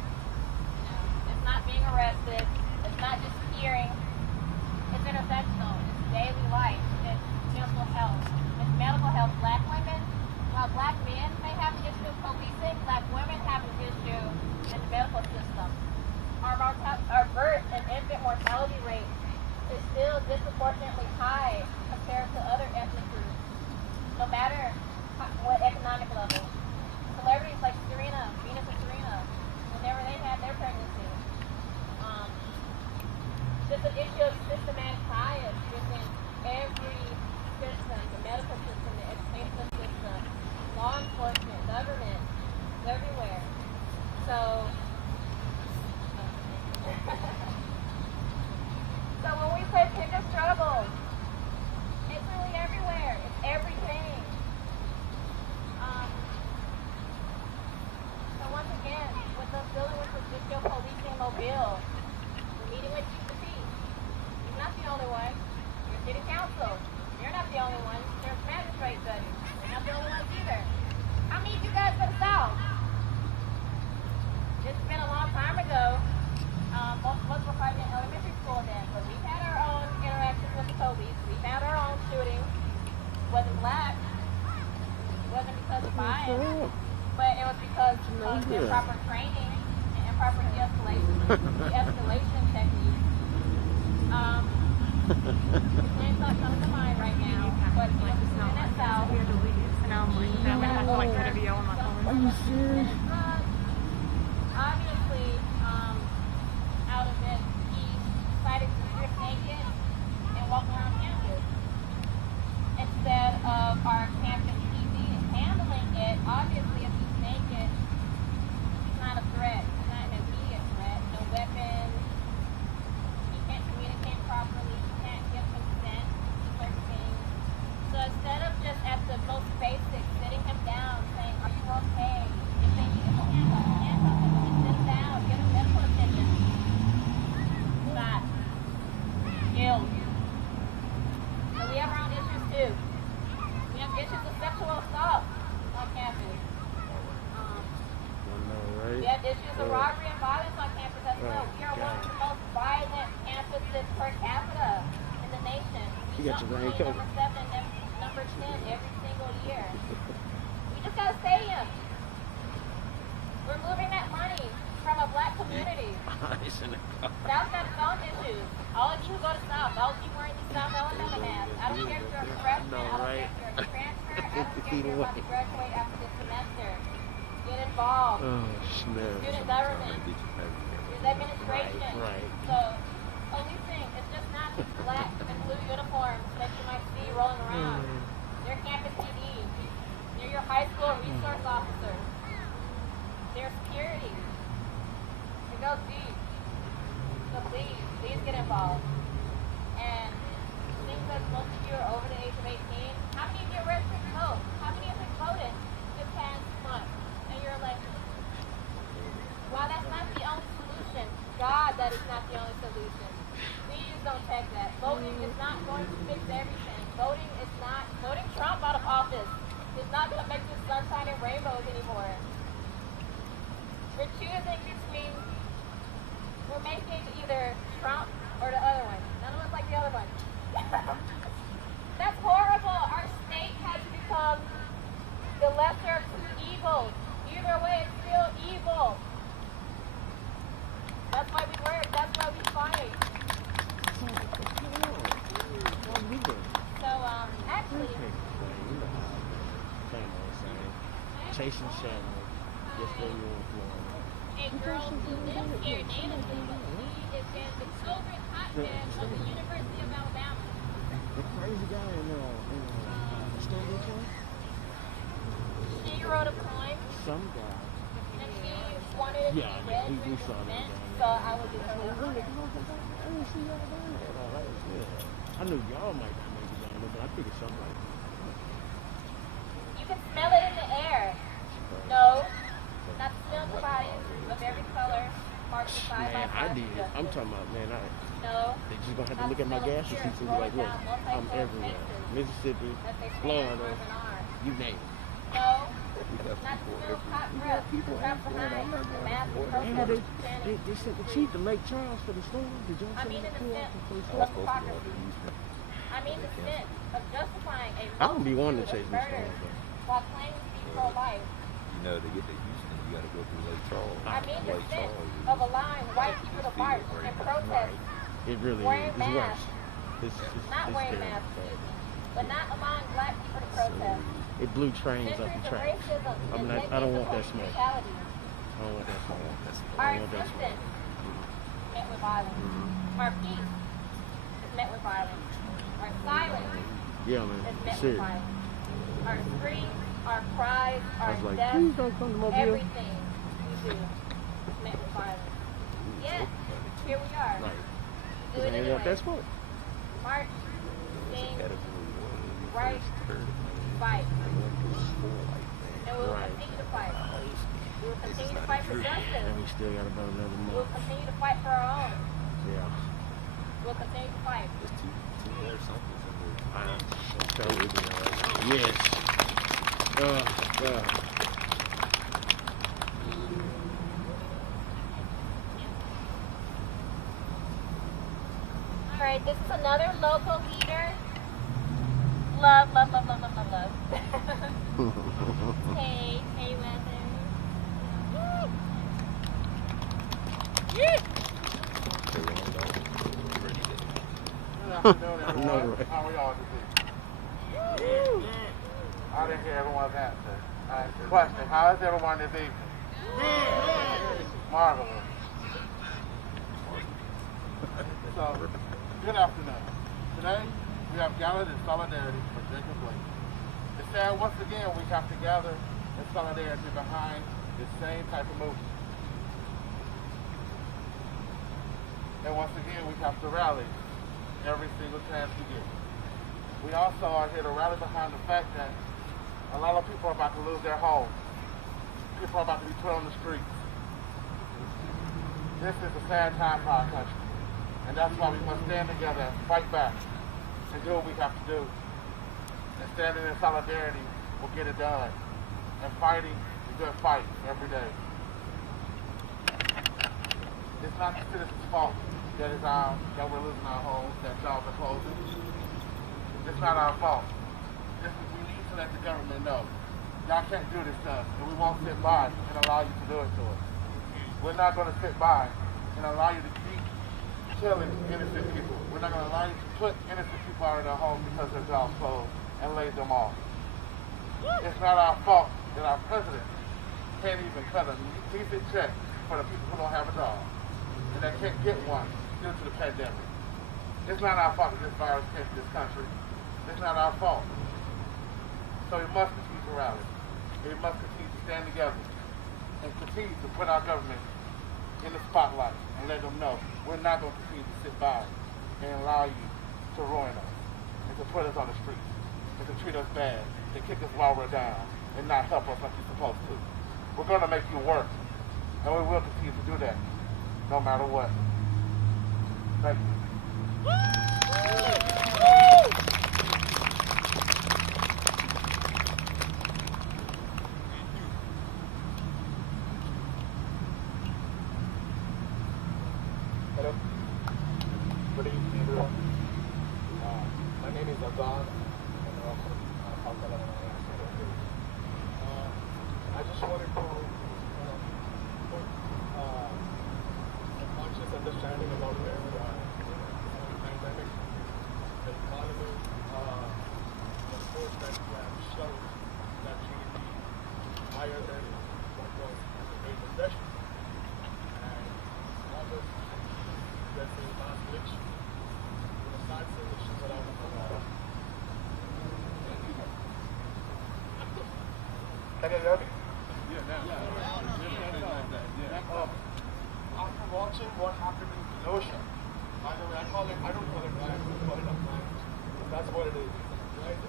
It's not being arrested. It's not just hearing. It's intersectional. It's daily life. It's mental health. It's medical health. Black women, while black men may have an issue with policing, black women have an issue in the medical system. Our birth and infant mortality rate is still disproportionately high compared to other ethnic groups, no matter what economic level. Celebrities like Serena, Venus and Serena, whenever they had their pregnancy. Just an issue of systematic bias within every system, the medical system, the educational system, law enforcement, government, everywhere. So when we say pick a struggle, it's really everywhere. It's everything. So once again, with us dealing with judicial policing Mobile, we're meeting with Chief Batiste. He's not the only one. Your city council, you're not the only one. There's magistrate judges. You're not the only ones either. I need you guys for the South. It's been a long time ago. Most of us were fighting in elementary school then, but we've had our own interactions with the police. We've had our own shootings. It wasn't black. It wasn't because of bias, but it was because of improper training and improper de-escalation techniques. His name's not coming to mind right now, but he was in that South. Are you serious? Obviously, out of it, he decided to strip naked and walk around campus. Instead of our campus PD handling it, obviously if he's naked, he's not a threat. He's not an immediate threat. No weapons. He can't communicate properly. He can't had issues of robbery and violence on campus as well. We are one of the most violent campuses per capita in the nation. We jump between number 7 and number 10 every single year. We just got a stadium. We're moving that money from a black community. South's got its own issues. All of you who go to South, all of you wearing these South Alabama masks. I don't care if you're a freshman, I don't care if you're a transfer, I don't care if you're about to graduate after this semester. Get involved. Student government. There's administration. So, policing is just not these black and blue uniforms that you might see rolling around. They're campus PD. They're your high school resource officer. They're security. It goes deep. So please get involved. And seeing that most of you are over the age of 18, how many of you registered to vote? How many of you voted this past month in your election? While that's not the only solution, God, that is not the only solution. Please don't check that. Voting is not going to fix everything. Voting Trump out of office is not going to make the sunshine and rainbows anymore. We're choosing between, we're making either Trump or the other one. None of us like the other one. That's horrible. Our state has to become the lesser of two evils. Either way, it's still evil. That's why we work. That's why we fight. So, actually, chasing shadow. Just where you want to. A girl who lives here natively, she is in the children's hotbed of the University of Alabama. The crazy guy in Stanley class? She wrote a poem. Some guy. And she wanted it to be read during the event, so I would do her little poem. I didn't see y'all down there at all. That was good. I knew y'all might be maybe down there, but I figured something like that. You can smell it in the air. No, not the smell of bodies of every color marked side by Man, I side. did. I'm talking about, man, No. they just gonna have to look at my gas receipts and be like, look, I'm everywhere. Mississippi, Florida, you name it. No, not the smell of hot breath trapped behind the massive protesters standing. They sent the chief to Lake Charles for the storm. Did y'all I see mean, in that the too? sense of hypocrisy. I mean, the sense of justifying a I don't be wanting to chase these murder storms, though. while claiming to be pro-life. You know, to get to Houston, you got to go through Lake Charles. I mean, the Lake sense Charles of allowing white people to march and protest, It really wearing is. It's worse. masks, It's not wearing terrible. masks, excuse me, but not allowing black people to protest. It blew trains up the Centuries of track. racism I'm and not, I decades don't of want that smoke. brutality. I don't want that smoke. I Our don't want that smoke. existence met with violence. Our peace is met with violence. Our silence Yeah, man. is met with Serious. violence. Our screams, our cries, I our was like, deaths, please don't come to Mobile. everything we do is met with violence. Yet, here we are. Right. Do Because it I ain't want that anyway. smoke. March, sing, write, fight. And we will Right. continue to fight. We will continue to fight for justice. And we still got about another We will month. continue to fight for our own. Yeah. We'll continue to fight. There's two more somethings in there. I'm telling you. Yes. All right, this is another local leader. Love, love, love, love, love, love, love. Hey, weather. Good afternoon, I know, everyone. right? How are y'all today? I didn't hear everyone's answer. Question, how is everyone this evening? Marvelous. So, good afternoon. Today, we have gathered in solidarity for Jacob Blake. It's sad once again we have to gather in solidarity behind the same type of movement. And once again, we have to rally every single chance we get. We also are here to rally behind the fact that a lot of people are about to lose their homes. People are about to be put on the streets. This is a sad time for our country. And that's why we must stand together and fight back and do what we have to do. And standing in solidarity will get it done. And fighting the good fight every day. It's not the citizens' fault that we're losing our homes, that jobs are closing. It's not our fault. We need to let the government know. Y'all can't do this to us, and we won't sit by and allow you to do it to us. We're not going to sit by and allow you to keep killing innocent people. We're not going to allow you to put innocent people out of their homes because their jobs closed and lay them off. It's not our fault that our president can't even cut a decent check for the people who don't have a job and that can't get one due to the pandemic. It's not our fault that this virus came to this country. It's not our fault. So we must continue to rally. We must continue to stand together and continue to put our government in the spotlight and let them know we're not going to continue to sit by and allow you to ruin us and to put us on the streets and to treat us bad, to kick us while we're down and not help us like you're supposed to. We're going to make you work, and we will continue to do that no matter what. Thank you. Hello. Good evening, everyone. My name is Azad, and I'm from South Carolina. I just wanted to put a conscious understanding about this pandemic, the economy, the report that we have shown that GDP higher than what was in the Great Recession, and all this. That's the last election. The sad election that I was Can you hear me? After watching what happened in Kenosha, by the way, I don't call it riots, I call it a riot. That's what it is. Right?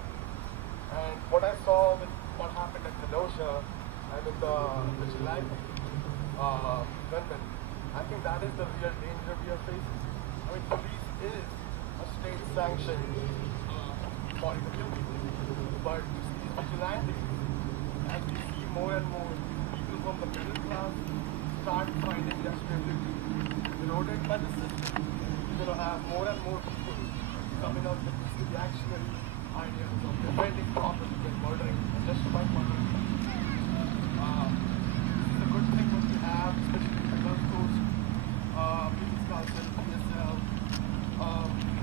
And what I saw with what happened in Kenosha and with the vigilante gunmen, I think that is the real danger we are facing. I mean, police is a state-sanctioned body to kill people. But these vigilantes, as we see more and more people from the middle class start finding their stability eroded by the system, you're going to have more and more people coming up with these reactionary ideas of defending property and murdering and justifying murdering. This is a good thing what we have, especially in the Gulf Coast, Police Council, PSL.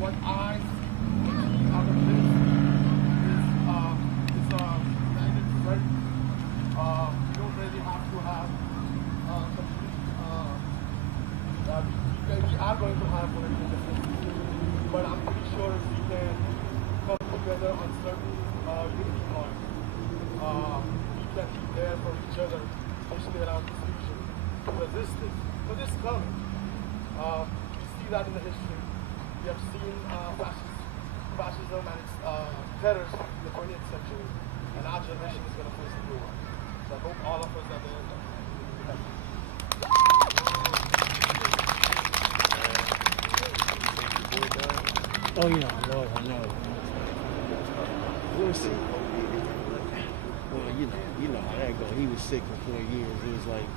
What I see out of this is united front. We don't really have to have complete. We are going to have political differences, but I'm pretty sure if we can come together on certain unity points, we can be there for each other, especially around this region, to resist this. So this is coming. We see that in the history. We have seen fascism and its terrors in the 20th century, and our generation is going to face the new one. So I hope all of us are there. Oh yeah, Lord, I know. We'll see. Well, you know how that goes. He was sick for 4 years. It was like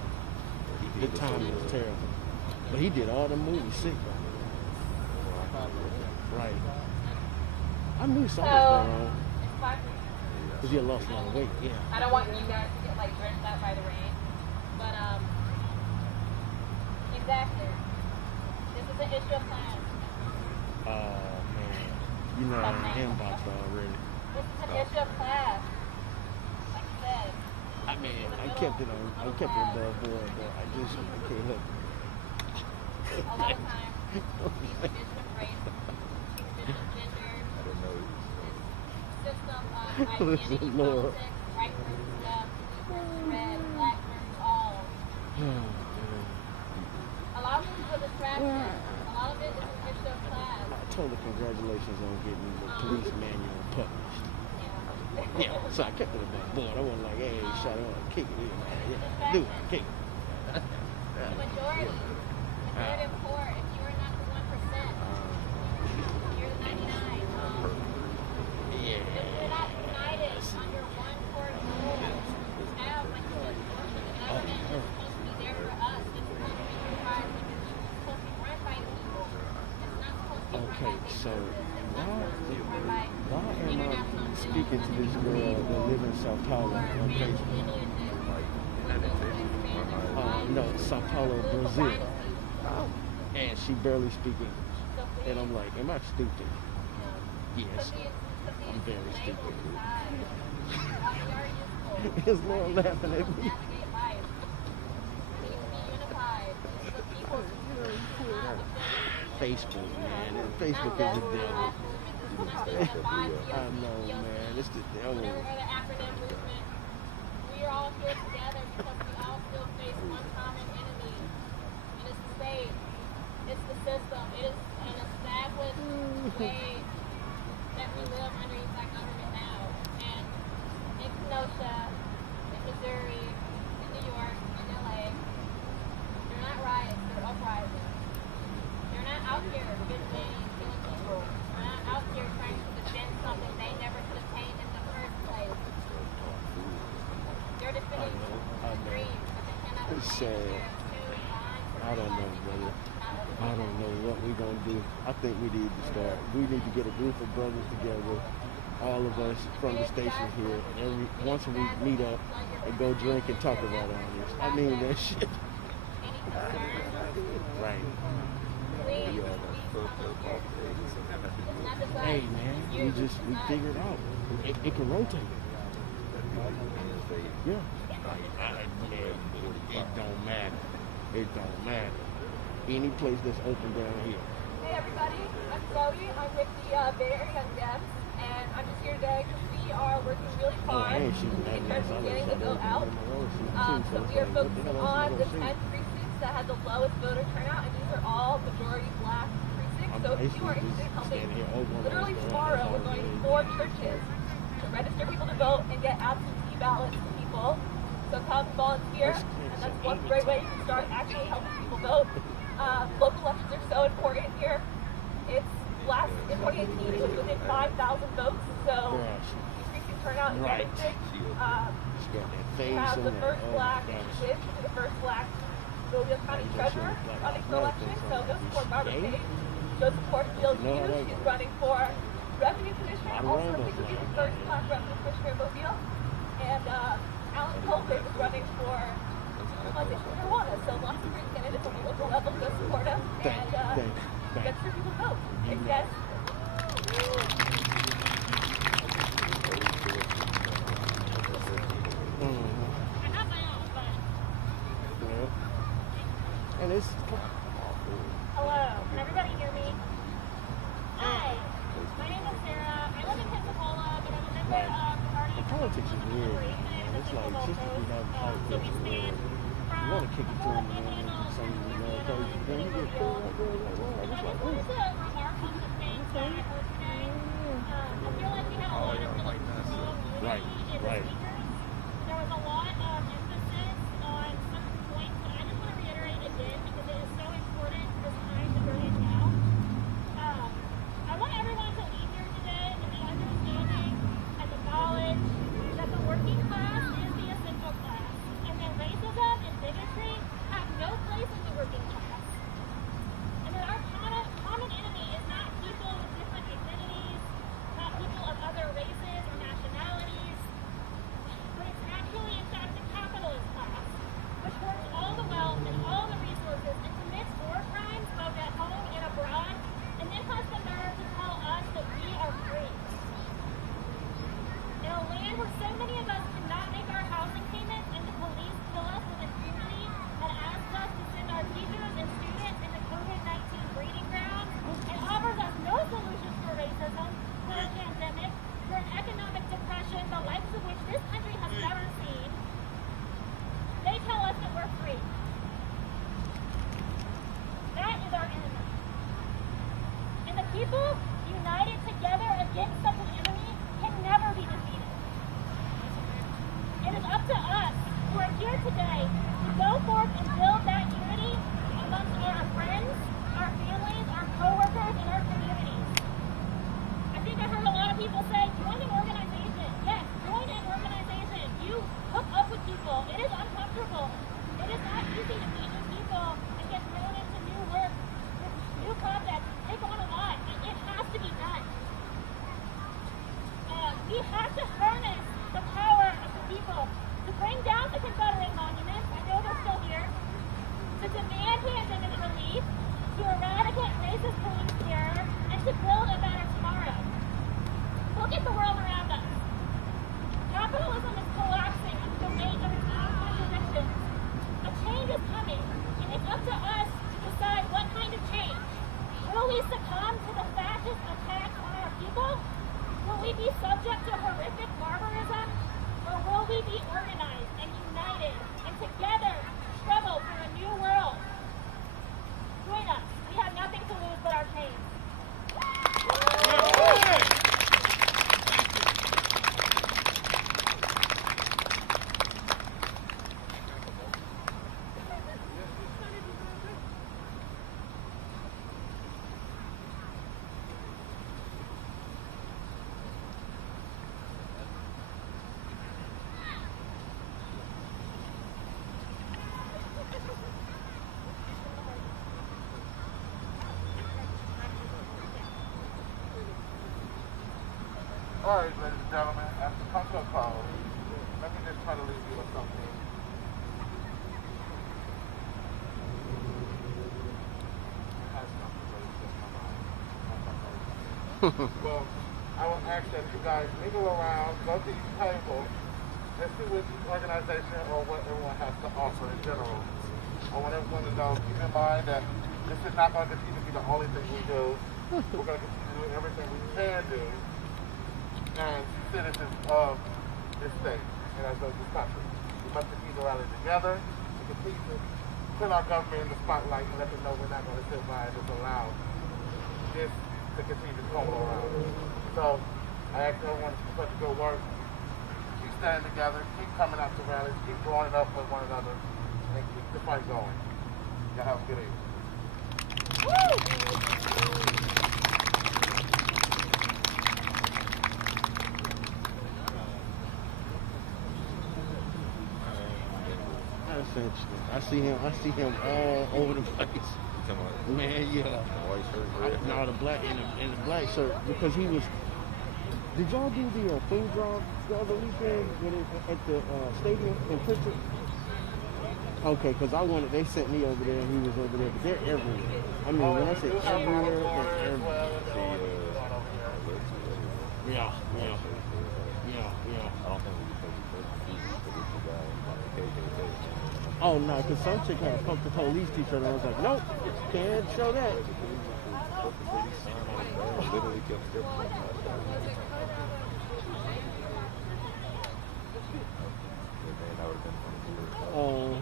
the timing was terrible. But he did all the movies sick. Right. I knew something was going on. Because he had lost a lot of weight. Yeah. I don't want you guys to get like drenched out by the rain, but exactly. This is an issue of class. Man, you know I'm in the inbox already. This is an issue of class. Like you said. I mean, I kept it above board, but I can't help it. A lot of times, these division of race, division of gender, system of identity Lord. politics, white versus left, blue versus red, black versus all. A lot of it is a distraction. A lot of it is an issue of class. I told her congratulations on getting the police manual published. Yeah, so I kept it above board. I wasn't like, hey, shut up, kick it in. Yeah, do it, kick it. The majority of poor, if you are not the 1%, you're the 99. Yeah. If we're not united under one core goal, have like the government is supposed to be there for us. It's supposed to be provided. Okay, so why am I speaking to this girl that lives in Sao Paulo on Facebook? No, Sao Paulo, Brazil. And she barely speaks English. And I'm like, am I stupid? Yes, I'm very stupid. Is Lauren laughing at me? Facebook, man. Facebook is the devil. I know, man. It's the devil. We are all here together because we all still face one common enemy. And it's the state. It's the system. It is an established way that we live underneath our government now. And in Kenosha, in Missouri, in New York, in LA, they're not riots, they're uprisings. They're not out here visiting and killing people. They're not out here trying to defend something they never could obtain in the first place. They're defending dreams, but they cannot It's sad. I don't know, brother. I don't know what we're going to do. I think we need to start. We need to get a group of brothers together, all of us from the station here. Once a week, meet up and go drink and talk about all this. I mean, that shit. Right. Hey, man, we figured out. It can rotate. Yeah. It don't matter. It don't matter. Any place that's open down here. Hey everybody, I'm Zoe. I'm with the Bay Area Young Dems, and I'm just here today because we are working really hard in terms of getting the vote out. So we are focusing on the 10 precincts that have the lowest voter turnout, and these are all majority black precincts. So if you are interested in helping, literally tomorrow we're going to 4 churches to register people to vote and get absentee ballots to people. So come volunteer, and that's one great way to start actually helping people vote. Local elections are so important here. It's in 2018 it was within 5,000 votes, so increasing turnout is everything. We have the first black witch, the first black Mobile County treasurer running for election, so go support Barbara Page. Go support Bill Hughes, he's running for revenue commissioner, also he could be the first black revenue commissioner in Mobile. And Alan Colbert is running for marijuana, so lots of great candidates on the local level. Go support him and get sure people vote. Thanks, guys. And it's hello, can everybody hear me? Hi, my name is Sarah. I live in Pensacola, but I'm a member of the Party. Politics is weird. It's like sisters we have politics where you want to kick it to them and then something you know, because then you get pulled right there like, wow, it's like, I just wanted to remark on some things that I heard today. I feel like we had a lot of really strong unity in the speakers. There was a lot of emphasis on certain points, but I just want to reiterate again because it is so important for this time that we're in now. I want everyone to leave here today with the understanding and the knowledge that the working class is the essential class, and that All right, ladies and gentlemen, after come to a close, let me just try to leave you with something. Well, I will ask that you guys mingle around, go to each table, and see what each organization or what everyone has to offer in general. I want everyone to know, keep in mind that this is not going to continue to be the only thing we do. We're going to continue to do everything we can do as citizens of this state and as of this country. We must continue to rally together and continue to put our government in the spotlight and let them know we're not going to sit by and just allow this to continue to come around. So I ask everyone to keep up the good work, keep standing together, keep coming out to rallies, keep growing up with one another, and keep the fight going. Y'all have a good evening. That's interesting. I see him all over the place. Man, yeah. White shirt, No, the black in the black shirt, because he was. Did y'all do the food drive the other weekend at the stadium in Pittsburgh? Okay, because they sent me over there and he was over there, but they're everywhere. I mean, when I say everywhere, they're everywhere. Yeah. I don't think we can take the Oh, no, because some chick had a fuck the police t-shirt and I was like, nope, can't show that. literally kept Oh,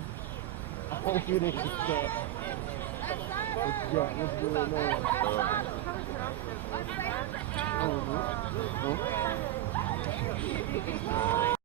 I hope you didn't get that. What's going on?